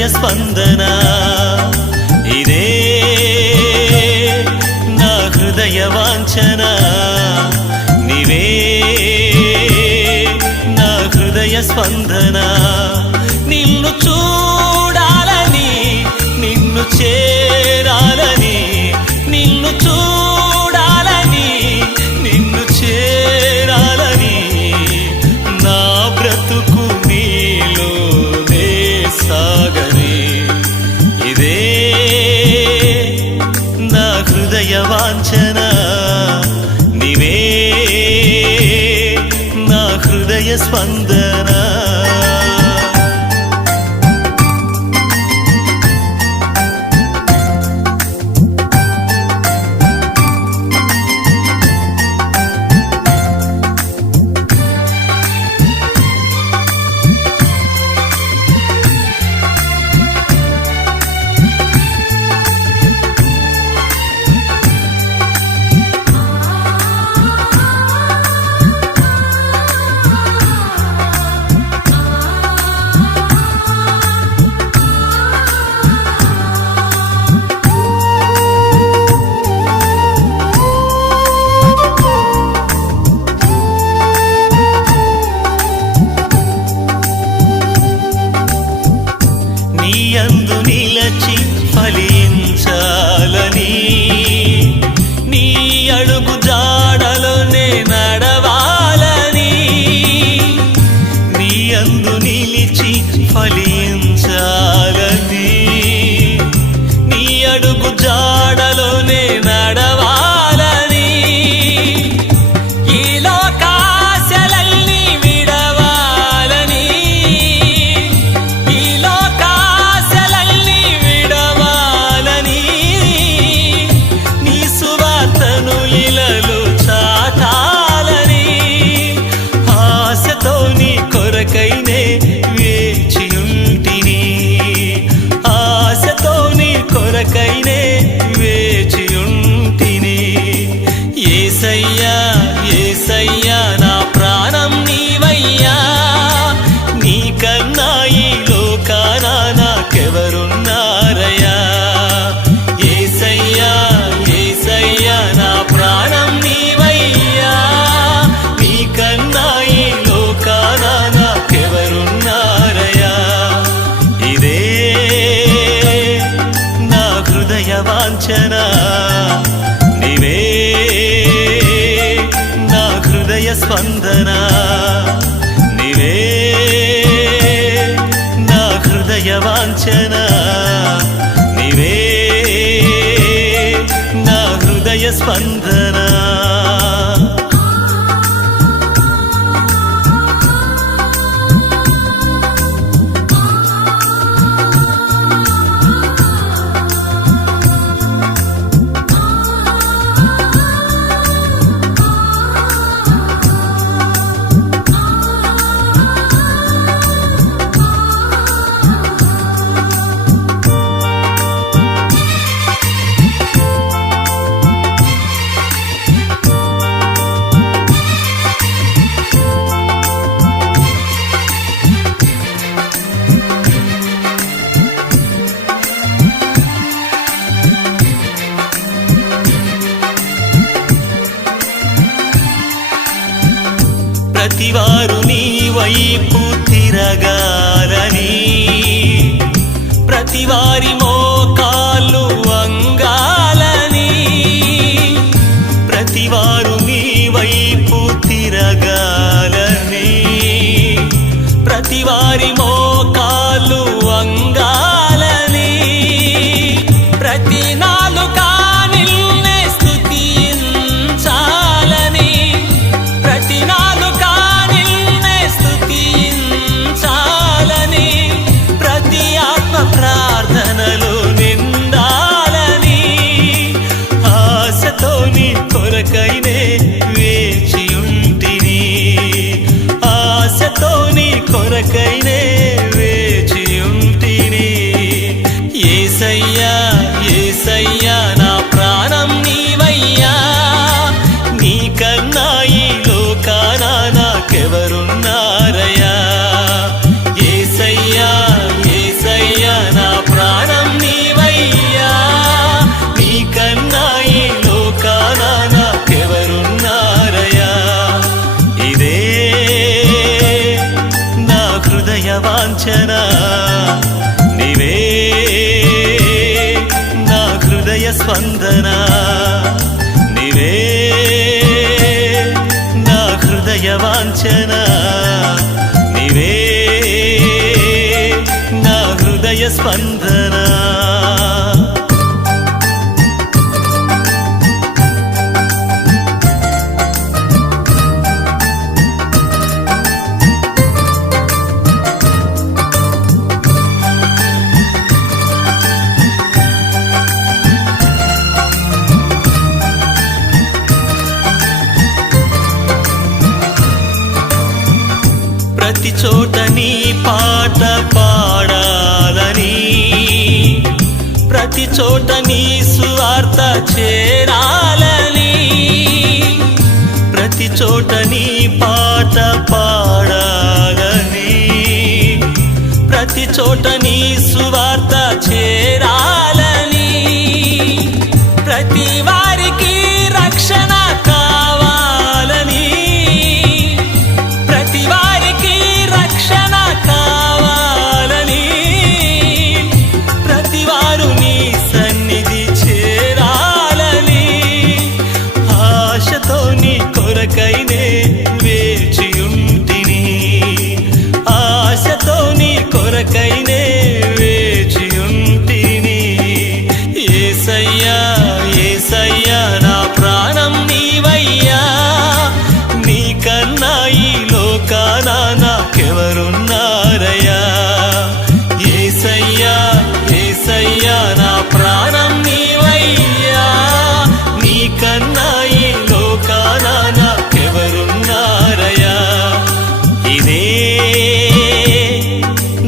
హృదయ స్పందన ఇదే నా హృదయ వాంఛన నీవే నా హృదయ స్పందన నిన్ను చూడాలని నిన్ను చేరాలని నిన్ను చూడాలని నిన్ను చేరాలని నా బ్రతుకు నీలోనే సాగని ఇదే నా హృదయ వాంఛన నీవే నా హృదయ స్పందన యందు నిలచి ఫలించాలని నీ అడుగు జాడలోనే నడవాలని నీ యందు నిలిచి ఫలించాలని నీ అడుగు జాడలోనే నడవాలని ఈ లోకాశలన్నీ విడవాలని ఈ కొరకైనే వేచియుంటిని ఆశతోని కొరకైనే వేచియుంటిని యేసయ్యా యేసయ్యా నా ప్రాణం నీవయ్యా నీకన్నా ఈ లోకాన నాకెవరున్నారయ్యా యేసయ్యా యేసయ్యా నా ప్రాణం నీవయ్యా నీకన్నా ఈ లోకాన నాకెవరున్నారయ్యా ఇదే నా హృదయ వాంఛన నీవే నా హృదయ స్పందన నీవే నా హృదయ వాంఛన నీవే నా హృదయ స్పందన ప్రతివారు నీ వైపు తిరగాలని ప్రతివారి మోకాళ్ళు వంగాలని ప్రతివారు నీ వైపు తిరగాలని ప్రతివారి మోకాళ్ళు వంగాలని ప్రతి నాలుకా నిన్నే స్తుతించాలని ప్రతి నాలుకా నిన్నే స్తుతించాలని ప్రతి ఆత్మ ప్రార్థనలో నిండాలని ఆశతోని కొరకైనే వేచియుంటిని ఆశతోని కొరకైనే వేచియుంటిని వాంఛన నీవే నా హృదయ స్పందన నీవే నా హృదయ వాంఛన నీవే నా హృదయ స్పందన ప్రతి చోట నీ పాట పాడాలని ప్రతి చోట నీ సువార్త చేరాలని ప్రతి చోట నీ పాట పాడాలని ప్రతి చోట నీ సువార్త చేరాలని ప్రతి వారికి రక్షణ కావాలని ప్రతి వారికి రక్షణ కావాలని ప్రతి వారు నీ సన్నిధి చేరాలని ఆశతో నీ కొరకైనే వేచి ఉంటిని ఆశతో నీ కొరకైనే వేచి ఉంటిని యేసయ్యా యేసయ్యా నా ప్రాణం నీవయ్యా నీకన్నా ఈ లోకాన నాకెవరున్నారయ్యా యేసయ్యా యేసయ్యా నా ప్రాణం నీవయ్యా నీకన్నా ఈ లోకాన నాకెవరున్నారయ్యా ఇదే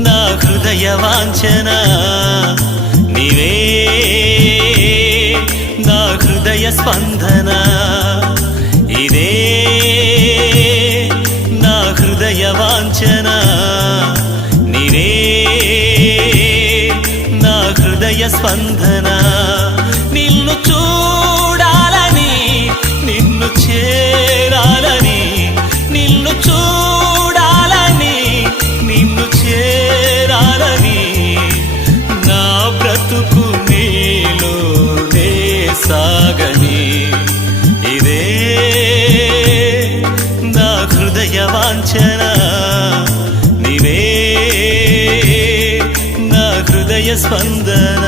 నా హృదయ వాంఛన నీవే నా హృదయ స్పందన ఇదే నా హృదయ వాంఛన నీవే నా హృదయ స్పందన నిన్ను చూడాలని నిన్ను చేరాలని నిన్ను చూడాలని నిన్ను చేరాలని నా బ్రతుకు నీలోనే సాగని ఇదే నా హృదయ వాంఛన నీవే నా హృదయ స్పందన